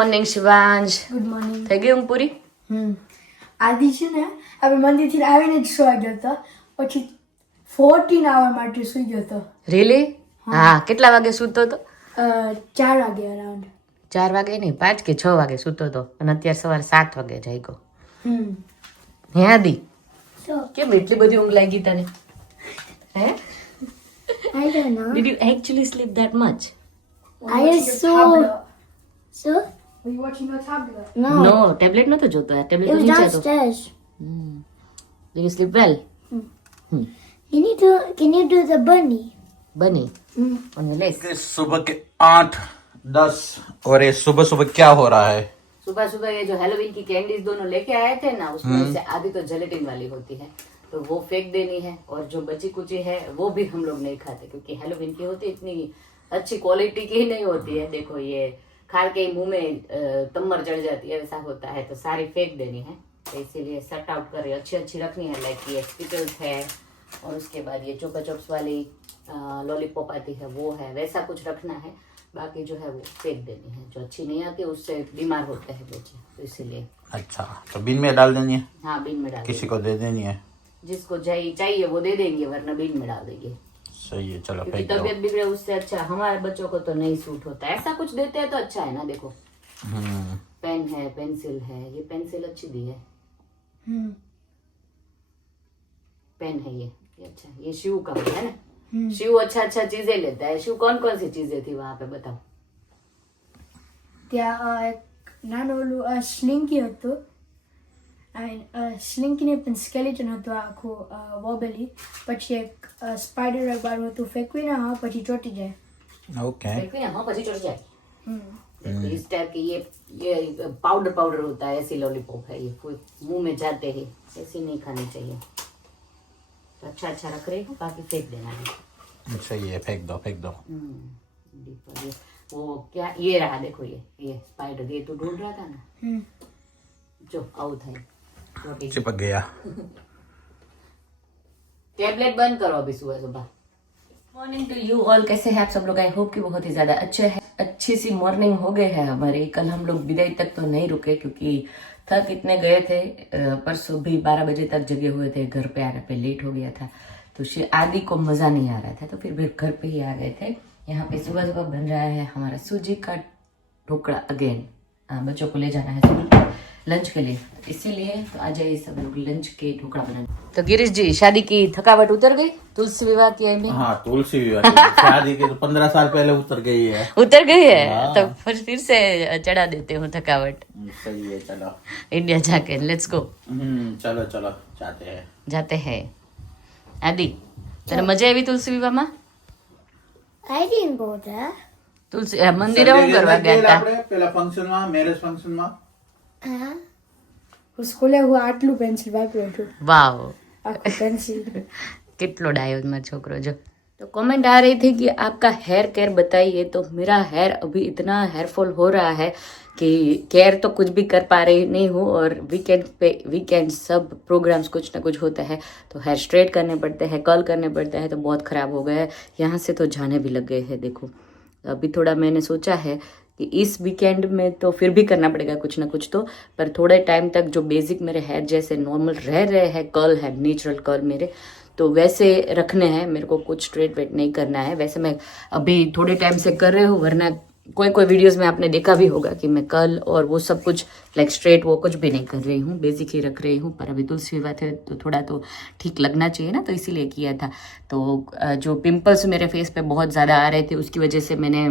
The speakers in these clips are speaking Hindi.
મોર્નિંગ શિવાંશ. Good morning. થઈ ગઈ ઊંઘ પૂરી? આદિ છે ને આપણે મંદિરથી આવીને જ સુવા ગયો હતો, પછી 14 hour માટે સુઈ ગયો હતો. રીલી? હા. કેટલા વાગે સૂતો હતો? 4 વાગે અરાઉન્ડ. 4 વાગે નહીં, 5 કે 6 વાગે સૂતો હતો અને અત્યારે સવારે 7 વાગે જાગ્યો. હે આદિ, કેમ એટલી બધી ઊંઘ લાગી તને? હે? I don't know. Did you actually sleep that much? I so were you watching your tablet? No, tablet નતો જોતો. આ ટેબ્લેટ It was નીચે હતો. downstairs. Did you sleep well? Can you do the bunny? बनी on your legs. सुबह के 8-10 और ये सुबह सुबह क्या हो रहा है? सुबह सुबह ये जो हेलोवीन की कैंडीज दोनों लेके आए थे ना, उसमें से आधी तो जेलेटिन वाली होती है, तो वो फेंक देनी है, और जो बची कुची है वो भी हम लोग नहीं खाते, क्योंकि हेलोवीन की होती इतनी अच्छी क्वालिटी की ही नहीं होती है. देखो ये खा के मुंह में तम्मर चढ़ जाती है, वैसा होता है, तो सारी फेंक देनी है. तो इसीलिए सट आउट कर अच्छी अच्छी रखनी है. लाइक ये स्किटल्स है, और उसके बाद ये चोका चॉप्स वाली लॉलीपॉप आती है वो है, वैसा कुछ रखना है. बाकी जो है वो फेंक देनी है, जो अच्छी नहीं आती उससे बीमार होते हैं बच्चे, तो इसीलिए. अच्छा, तो बिन में डाल देनी है? हाँ, बीन में डाल किसी को दे देनी है? जिसको चाहिए वो दे देंगे, वरना बीन में डाल देंगे. सही है, चलो क्योंकि फेंक दो. तबीयत बिगड़े उससे अच्छा हमारे बच्चों को तो नहीं सूट होता. ऐसा कुछ देते हैं तो अच्छा है ना. देखो पेन है, पेंसिल है, ये पेंसिल अच्छी दी है. पेन है ये अच्छा है. ये शिव का है ना. शिव अच्छा अच्छा चीजें लेता है. शिव कौन कौन सी चीजें थी वहां पे बताओ? ત્યાં એક નાનું ઓલું સ્લિંકી હતું, સ્લિંકીને પણ સ્કેલેટન હતું આખું વોબેલી, પછી એક સ્પાઈડર વેબ વાળું હતું, ફેંકવી ના હા પછી ચોટી જાય. ओके. देखिए हाँ पची चढ़ जाए. इस टाइप की ये पाउडर होता है. ऐसी लॉलीपॉप है ये, कोई मुंह में जाते ही ऐसी नहीं खानी चाहिए. तो अच्छा रख रही हूँ, बाकी फेंक देना है. सही है, फेंक दो फेंक दो. ये वो क्या ये रहा, देखो ये स्पाइडर, ये तो ढूंढ रहा था ना, जो आउट है. चिपक गया. टेबलेट बंद करो अभी सुबह सुबह. Morning to you all. कैसे हैं आप सब लोग? आई होप कि बहुत ही ज्यादा अच्छे हैं. अच्छी सी मॉर्निंग हो गई है हमारी. कल हम लोग विदाई तक तो नहीं रुके, क्योंकि थक इतने गए थे. परसों भी 12 बजे तक जगे हुए थे. घर पे आने पे लेट हो गया था, तो आदि को मजा नहीं आ रहा था, तो फिर घर पे ही आ गए थे. यहाँ पे सुबह सुबह बन रहा है हमारा सूजी का ढोकड़ा अगेन. बच्चों को ले जाना है स्कूल लंच के लिए, इसीलिए तो आ जाइए सब लोग लंच के ढोकड़ा बनाने. तो गिरीश जी, शादी की थकावट उतर गई? तुलसी विवाह की आई में हाँ, तुलसी विवाह की शादी के तो 15 साल पहले उतर गई है. उतर गई है. तो फिर से चढ़ा देते हूँ थकावट. सही है, चलो इंडिया जाके लेट्स गो. चलो जाते हैं. आदि, તને મજા આવી તુલસી વિવાહમાં? I didn't go there. તુલસી મંદિરે હું કરવા ગયા હતા? આપણે પેલા ફંક્શનમાં, મેરેજ ફંક્શનમાં. હું સ્કૂલે હું આટલું પેન્સિલ વાપર્યું હતું, વાવ, આખું પેન્સિલ. कितलो डायो मारा छोकरो. जो तो कमेंट आ रही थी कि आपका हेयर केयर बताइए. तो मेरा हेयर अभी इतना हेयरफॉल हो रहा है कि केयर तो कुछ भी कर पा रही नहीं हूँ, और वीकेंड सब प्रोग्राम्स कुछ ना कुछ होता है, तो हेयर स्ट्रेट करने पड़ते हैं, कर्ल करने पड़ते हैं, तो बहुत ख़राब हो गया है. यहाँ से तो जाने भी लग गए हैं. देखो अभी थोड़ा मैंने सोचा है कि इस वीकेंड में तो फिर भी करना पड़ेगा कुछ ना कुछ, तो पर थोड़े टाइम तक जो बेसिक मेरे हेयर जैसे नॉर्मल रह रहे हैं, कर्ल है, नेचुरल कर्ल मेरे, तो वैसे रखने हैं. मेरे को कुछ स्ट्रेट वेट नहीं करना है. वैसे मैं अभी थोड़े टाइम से कर रही हूँ, वरना कोई वीडियोस में आपने देखा भी होगा कि मैं कर्ल और वो सब कुछ लाइक स्ट्रेट वो कुछ भी नहीं कर रही हूँ, बेसिक ही रख रही हूँ. पर अभी तुलसी विवाह थे तो थोड़ा तो ठीक लगना चाहिए ना, तो इसीलिए किया था. तो जो पिंपल्स मेरे फेस पे बहुत ज़्यादा आ रहे थे, उसकी वजह से मैंने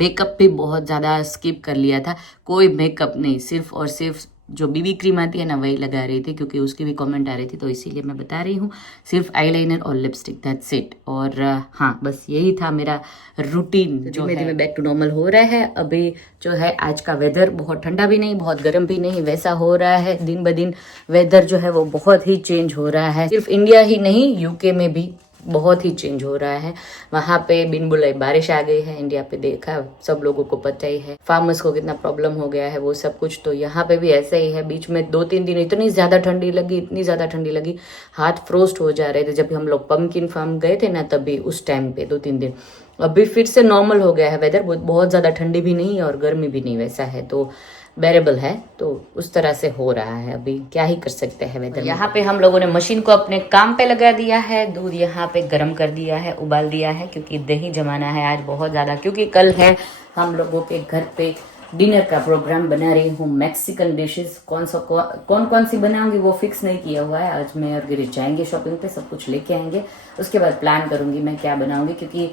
मेकअप भी बहुत ज़्यादा स्किप कर लिया था. कोई मेकअप नहीं, सिर्फ और सिर्फ जो बीबी क्रीम आती है ना वही लगा रही थी, क्योंकि उसकी भी कमेंट आ रही थी, तो इसीलिए मैं बता रही हूँ. सिर्फ आईलाइनर और लिपस्टिक, दैट्स इट. और हाँ, बस यही था मेरा रूटीन. जो धीमे धीमे बैक टू नॉर्मल हो रहा है. अभी जो है आज का वेदर बहुत ठंडा भी नहीं, बहुत गर्म भी नहीं, वैसा हो रहा है. दिन ब दिन वेदर जो है वो बहुत ही चेंज हो रहा है. सिर्फ इंडिया ही नहीं, यूके में भी बहुत ही चेंज हो रहा है. वहाँ पे बिन बुलाई बारिश आ गई है. इंडिया पे देखा सब लोगों को पता ही है, फार्मर्स को कितना प्रॉब्लम हो गया है वो सब कुछ. तो यहाँ पे भी ऐसा ही है. बीच में 2-3 दिन इतनी ज्यादा ठंडी लगी, हाथ फ्रोस्ट हो जा रहे थे. जब हम लोग पम्पकिन फार्म गए थे ना, तभी उस टाइम पे 2-3 दिन अभी फिर से नॉर्मल हो गया है वेदर, बहुत ज़्यादा ठंडी भी नहीं और गर्मी भी नहीं, वैसा है तो बेरेबल है। तो उस तरह से हो रहा है, अभी क्या ही कर सकते हैं वेदर। यहाँ पे हम लोगों ने मशीन को अपने काम पे लगा दिया है, दूध यहाँ पे गर्म कर दिया है, उबाल दिया है, क्योंकि दही जमाना है आज बहुत ज़्यादा, क्योंकि कल है हम लोगों के घर पे डिनर का प्रोग्राम। बना रही हूँ मैक्सिकन डिशेस, कौन कौन सी बनाऊंगी वो फिक्स नहीं किया हुआ है। आज मैं और गिरीश जाएंगे शॉपिंग पे, सब कुछ लेके आएंगे, उसके बाद प्लान करूंगी मैं क्या बनाऊंगी, क्योंकि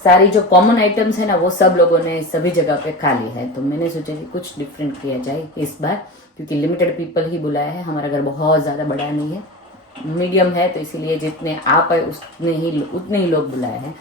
सारी जो कॉमन आइटम्स है ना वो सब लोगों ने सभी जगह पे खा ली है। तो मैंने सोचा कि कुछ डिफरेंट किया जाए इस बार, क्योंकि लिमिटेड पीपल ही बुलाया है, हमारा घर बहुत ज़्यादा बड़ा नहीं है, मीडियम है, तो इसीलिए जितने आ पाए उतने ही लोग बुलाए हैं।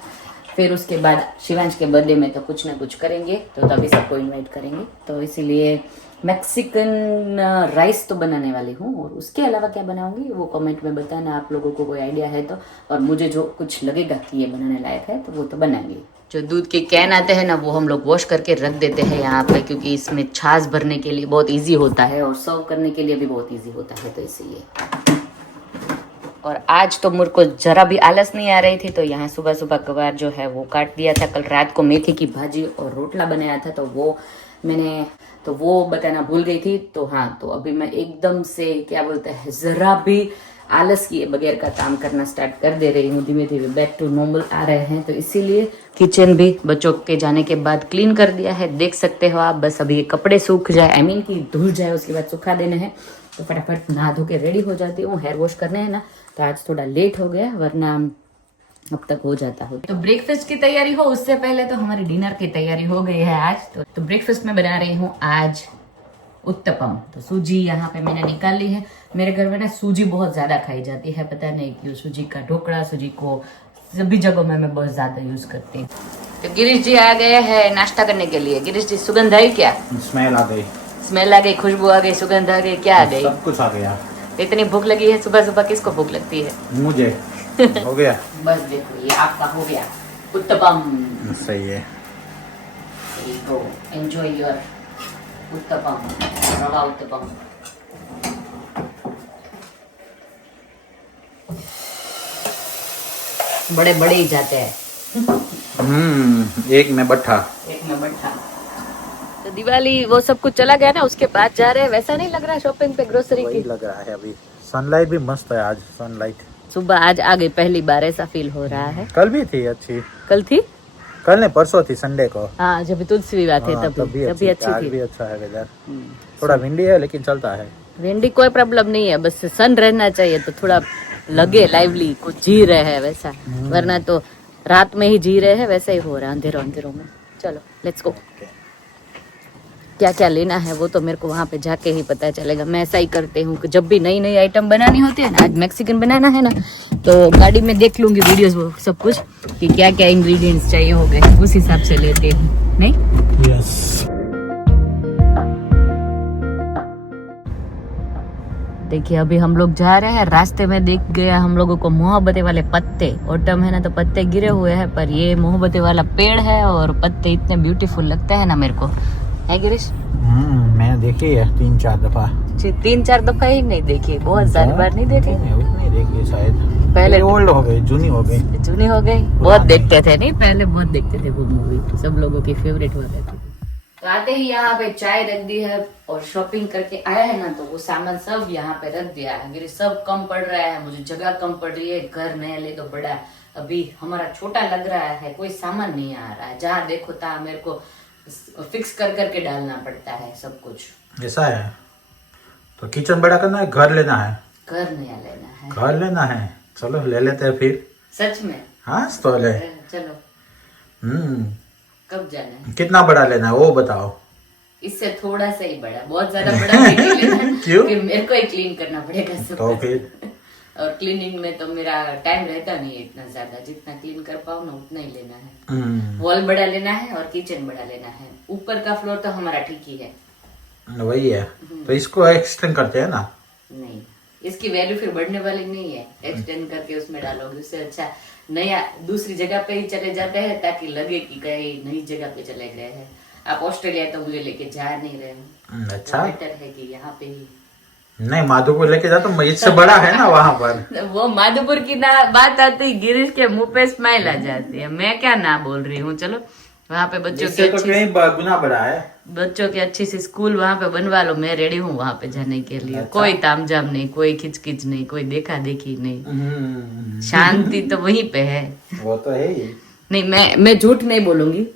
फिर उसके बाद शिवांश के बर्थडे में तो कुछ ना कुछ करेंगे, तो तभी सबको इनवाइट करेंगे। तो इसीलिए मैक्सिकन राइस तो बनाने वाली हूँ, और उसके अलावा क्या बनाऊंगी वो कमेंट में बताना, आप लोगों को कोई आइडिया है तो। और मुझे जो कुछ लगेगा कि ये बनाने लायक है तो वो तो बनाएंगे। जो दूध के कैन आते हैं ना वो हम लोग वॉश करके रख देते हैं यहाँ पे, क्योंकि इसमें छाछ भरने के लिए बहुत ईजी होता है और सर्व करने के लिए भी बहुत ईजी होता है, तो इसीलिए। और आज तो मुझको जरा भी आलस नहीं आ रही थी, तो यहाँ सुबह सुबह गवार जो है वो काट दिया था। कल रात को मेथी की भाजी और रोटला बनाया था, तो वो बताना भूल गई थी। तो हाँ, तो अभी मैं एकदम से क्या बोलते हैं, जरा भी आलस किए बगैर का काम करना स्टार्ट कर दे रही हूँ। धीमे धीरे बैक टू नॉर्मल आ रहे हैं, तो इसीलिए किचन भी बच्चों के जाने के बाद क्लीन कर दिया है, देख सकते हो आप। बस अभी कपड़े सूख जाए, की धुल जाए, उसके बाद सुखा देने हैं, तो फटाफट नहा धो के रेडी हो जाती हूँ। हेयर वॉश करने हैं ना, तो आज थोड़ा लेट हो गया, वरना अब तक हो जाता हो। तो ब्रेकफास्ट की तैयारी हो उससे पहले तो हमारी डिनर की तैयारी हो गई है आज। तो ब्रेकफास्ट में बना रही हूँ आज उत्तपम। तो सूजी यहाँ पे मैंने निकाल ली है। मेरे घर में ना सूजी बहुत ज्यादा खाई जाती है, पता नहीं क्यों। सूजी का ढोकड़ा, सूजी को सभी जगहों में मैं बहुत ज्यादा यूज करती हूँ। तो गिरीश जी आ गए हैं नाश्ता करने के लिए। गिरीश जी, सुगंध आई क्या? स्मेल आ गई, स्मेल आ गई, खुशबू आ गई, सुगंध आ गई, क्या आ गई? सब कुछ आ गया। इतनी भूख लगी है सुबह सुबह, किसको भूख लगती है? मुझे हो गया। बस देखो, ये आपका हो गया उत्तपम। सही है। एंजॉय योर उत्तपम, रवा उत्तपम। बड़े बड़े ही जाते हैं। एक में बट्ठा। तो दिवाली वो सब कुछ चला गया ना, उसके बाद जा रहे हैं। वैसा नहीं लग रहा शॉपिंग पे, ग्रोसरी की लग रहा है। अभी सनलाइट भी मस्त है आज। सनलाइट सुबह आज आ गई, पहली बार ऐसा फील हो रहा है। कल भी थी अच्छी। कल थी? कल ने परसों थी, संडे को। हाँ, जब तुलसी विवाह थे तभी अच्छी थी। भी अच्छा है वेदर। थोड़ा विंडी है लेकिन चलता है। विंडी कोई प्रॉब्लम नहीं है, बस सन रहना चाहिए तो थोड़ा लगे लाइवली, कुछ जी रहे हैं वैसा। वरना तो रात में ही जी रहे हैं, वैसा ही हो रहा है अंधेरों में। चलो लेट्स गो। क्या क्या लेना है वो तो मेरे को वहाँ पे जाके ही पता चलेगा। मैं ऐसा ही करती हूँ कि जब भी नई नई आइटम बनानी होती है ना, आज मैक्सिकन बनाना है ना, तो गाड़ी में देख लूंगी वीडियोस वो सब कुछ कि क्या क्या इंग्रेडिएंट्स चाहिए हो गए, उस हिसाब से लेते हैं। नहीं? यस। देखिए अभी हम लोग जा रहे हैं, रास्ते में देख गया हम लोगों को मोहब्बते वाले पत्ते। ऑटम है ना, तो पत्ते गिरे हुए हैं, पर ये मोहब्बते वाला पेड़ है और पत्ते इतने ब्यूटीफुल लगते हैं ना मेरे को, है गिरीश? मैंने देखी है 3-4 दफा। 3-4 दफा ही नहीं देखी, बहुत सारी बार नहीं देखी। उतनी देखी शायद, पहले ओल्ड हो गई, जूनी हो गई। बहुत देखते थे, नहीं पहले बहुत देखते थे वो मूवी, सब लोगों की फेवरेट हुआ करती थी। तो आते ही यहाँ पे चाय रख दी है और शॉपिंग करके आया है ना, तो वो सामान सब यहाँ पे रख दिया है। मेरे सब कम पड़ रहा है, मुझे जगह कम पड़ रही है। घर नया ले तो बड़ा, अभी हमारा छोटा लग रहा है, कोई सामान नहीं आ रहा है। जहाँ देखो तहाँ मेरे को फिक्स कर करके डालना पड़ता है सब कुछ। ऐसा है तो किचन बड़ा करना है, घर लेना है? घर नया लेना है। घर लेना है, चलो ले लेते हैं फिर। सच में? हाँ तो ले। चलो। कब जाना है? कितना बड़ा लेना है वो बताओ। इससे थोड़ा सा ही बड़ा, बहुत ज्यादा बड़ा नहीं लेना। क्यों? फिर मेरे को ही क्लीन करना पड़ेगा सब। तो फिर और क्लीनिंग में तो मेरा टाइम रहता नहीं है इतना ज्यादा, जितना क्लीन कर पाऊँ ना उतना ही लेना है। वॉल बड़ा लेना है और किचन बड़ा लेना है। ऊपर का फ्लोर तो हमारा ठीक ही है। वही है, तो इसको एक्सटेंड करते हैं ना? नहीं, इसकी वैल्यू फिर बढ़ने वाली नहीं है। एक्सटेंड करके उसमें डालोगे, उससे अच्छा नया दूसरी जगह पे ही चले जाते हैं, ताकि लगे कि कहीं नई जगह पे चले गए हैं। आप ऑस्ट्रेलिया तो मुझे लेके जा नहीं रहे हो। अच्छा, बेटर है कि यहाँ पे ही नहीं, माधोपुर लेके जा तो इससे बड़ा है ना वहाँ पर। वो माधोपुर की ना बात आती, गिरीश के मुंह पे स्माइल आ जाती है। मैं क्या ना बोल रही हूँ। चलो वहाँ पे बच्चों की इससे तो अच्छी कहीं गुना बड़ा है। बच्चों की अच्छी सी स्कूल वहाँ पे बनवा लो, मैं रेडी हूँ वहाँ पे जाने के लिए। कोई तामझाम नहीं, कोई खिचकिच नहीं, कोई देखा देखी नहीं, शांति तो वहीं पे है। वो तो है ही। नहीं, मैं झूठ नहीं बोलूंगी।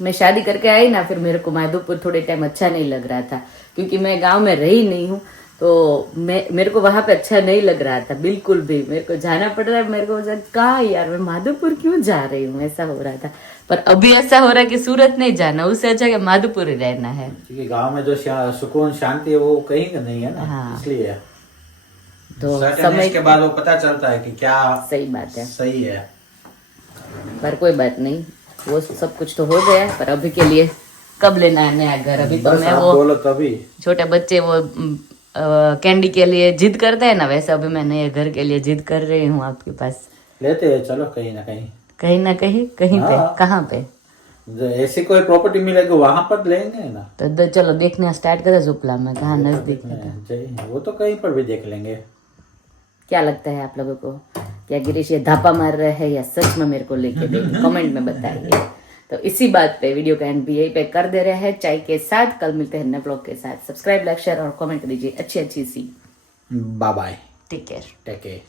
मैं शादी करके आई ना, फिर मेरे को माधोपुर थोड़े टाइम अच्छा नहीं लग रहा था, क्योंकि मैं गांव में रही नहीं हूँ। तो मेरे को वहां पे अच्छा नहीं लग रहा था बिल्कुल भी। मेरे को जाना पड़ रहा है, मेरे को कहा यार मैं माधोपुर क्यों जा रही हूँ, ऐसा हो रहा था। पर अभी ऐसा हो रहा है कि सूरत नहीं जाना, उससे अच्छा कि माधोपुर ही रहना है। क्योंकि गांव में जो सुकून शांति है वो कहीं का नहीं है ना। हाँ। इसलिए तो समय के बाद वो पता चलता है कि क्या सही बात है। सही है। पर कोई बात नहीं, वो सब कुछ तो हो गया। पर अभी के लिए कब लेना है नया घर? अभी तो बस मैं आप वो बोलो तभी। छोटे बच्चे वो कैंडी के लिए जिद करते हैं ना, वैसे अभी मैं नए घर के लिए जिद कर रही हूँ आपके पास। लेते हैं, चलो कहीं ना कहीं। कहीं ना कहीं, कहीं पे, हाँ। कहाँ पे? ऐसी कोई प्रॉपर्टी मिलेगी वहां पर लेंगे ना। तो चलो देखना स्टार्ट करें जुपला में, कहाँ नजदीक है। वो तो कहीं पर भी देख लेंगे। क्या लगता है आप लोगों को, क्या गिरीश ये धापा मार रहा है या सच में मेरे को लेके देंगे? कमेंट में बताइए। तो इसी बात पे वीडियो का एंड भी यही पे कर दे रहे हैं चाय के साथ। कल मिलते हैं नए ब्लॉग के साथ। सब्सक्राइब, लाइक, शेयर और कमेंट दीजिए अच्छी अच्छी सी। Bye bye, take care. Take care.